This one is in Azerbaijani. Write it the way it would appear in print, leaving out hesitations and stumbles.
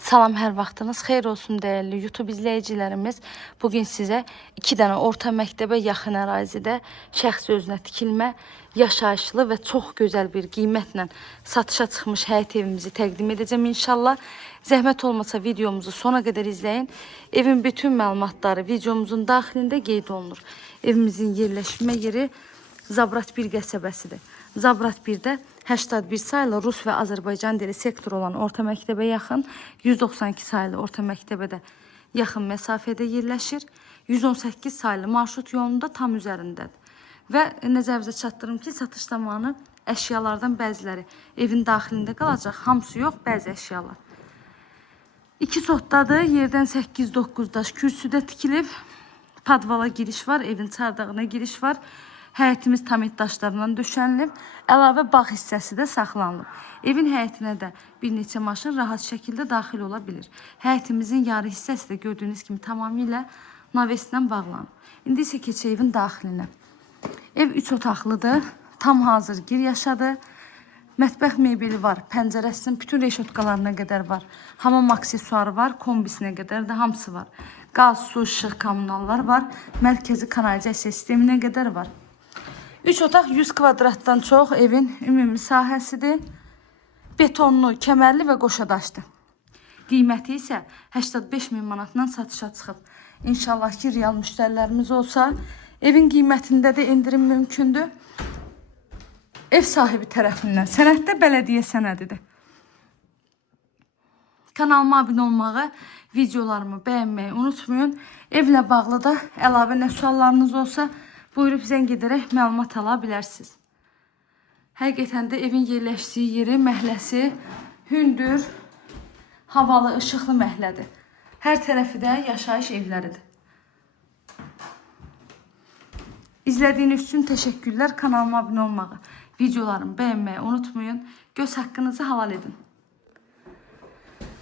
Salam, hər vaxtınız xeyir olsun değerli YouTube izleyicilerimiz. Bugün size 2 dənə orta məktəbə yaxın ərazidə şəxsi özünə tikilmə, yaşayışlı və çox gözəl bir qiymətlə satışa çıxmış həyət evimizi təqdim edəcəm inşallah. Zəhmət olmasa videomuzu sona qədər izləyin. Evin bütün məlumatları videomuzun daxilində qeyd olunur. Evimizin yerləşmə yeri Zabrat 1 qəsəbəsidir. Zabrat 1-də 81 sayılı Rus və Azərbaycan dili sektor olan orta məktəbə yaxın, 192 sayılı orta məktəbə də yaxın məsafədə yerləşir. 118 sayılı marşrut yolunda tam üzərindədir. Və nəzərinizə çatdırım ki, satış zamanı əşyalardan bəziləri evin daxilində qalacaq, hamısı yox, bəzi əşyalar. 2 sotdadır, yerdən 8-9 daş kürsüdə tikilib, padvala giriş var, evin çardağına giriş var. Həyətimiz tamit daşlarından döşənilib, əlavə bağ hissəsi də saxlanılıb. Evin həyətinə də bir neçə maşın rahat şəkildə daxil ola bilir. Həyətimizin yarı hissəsi də gördüyünüz kimi tamamilə naveslə bağlanıb. İndi isə keçək evin daxilinə. Ev 3 otaqlıdır, tam hazır gir yaşadı. Mətbəx mebeli var, pəncərəsinin bütün reşotkalarına qədər var. Hamam aksesuarı var, kombisinə qədər də hamısı var. Qaz, su, işıq, kommunallar var. Mərkəzi kanalizasiya sisteminə qədər var. 3 otaq 100 kvadratdan çox evin ümumi sahəsidir. Betonlu, kəmərli və qoşadaşdır. Qiyməti isə 85.000 manatdan satışa çıxıb. İnşallah ki, real müştərilərimiz olsa, evin qiymətində də indirim mümkündür. Ev sahibi tərəfindən. Sənəddə bələdiyyə sənədidir. Kanalıma abunə olmağı, videolarımı bəyənməyi unutmayın. Evlə bağlı da əlavə nə suallarınız olsa, buyurub zəng edərək məlumat ala bilərsiniz. Həqiqətən də evin yerləşdiyi yeri, məhləsi hündür, havalı, işıqlı məhlədir. Hər tərəfi də yaşayış evləridir. İzlədiyiniz üçün təşəkkürlər. Kanalıma abunə olmağı, videolarımı bəyənməyi unutmayın. Göz haqqınızı halal edin.